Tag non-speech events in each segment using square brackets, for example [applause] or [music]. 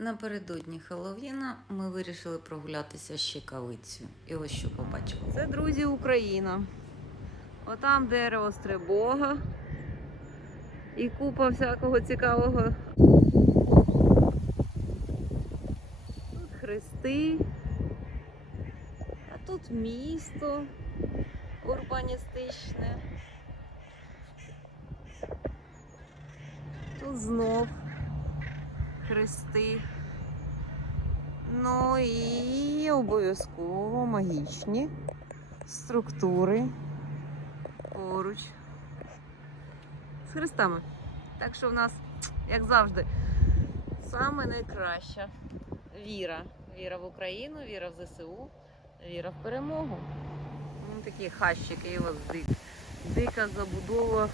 Напередодні Хеллоуіна ми вирішили прогулятися ще кавицею. І ось що побачили. Це, друзі, Україна. Отам дерево стрибога. І купа всякого цікавого. Тут хрести. А тут місто урбаністичне. Тут знов хрести. Ну і обов'язково магічні структури поруч з хрестами. Так що в нас, як завжди, саме найкраща віра. Віра в Україну, віра в ЗСУ, віра в перемогу. Ну, такі хащики і вас дик. Дика забудова.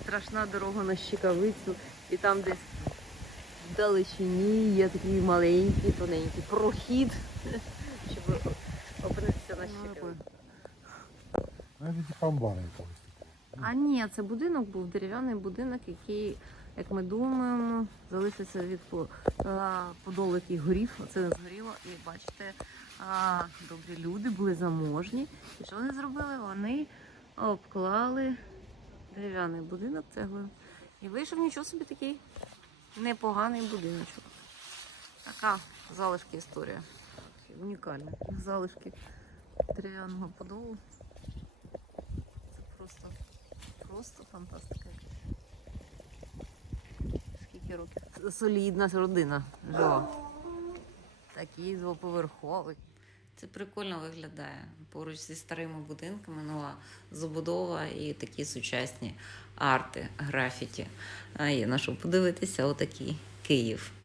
Страшна дорога на Щекавицю. І там десь в далечині є такий маленький, тоненький прохід, [laughs] щоб опинитися на Щекавицю. Ну, это типа амбара якогось. А ні, це будинок був дерев'яний будинок, який, як ми думаємо, залишився від по- подолу, який горів. Оце не згоріло. І бачите, а, добрі люди були заможні. І що вони зробили? Вони обклали дерев'яний будинок цеглою. І вийшов нічого собі такий непоганий будиночок. Така залишки історія. Унікальна. Залишки дерев'яного подолу. Це просто, просто фантастика. Скільки років? Солідна родина жила. Такий двоповерховий. Це прикольно виглядає поруч зі старими будинками, нова забудова і такі сучасні арти, графіті. А є на що подивитися, отакий Київ.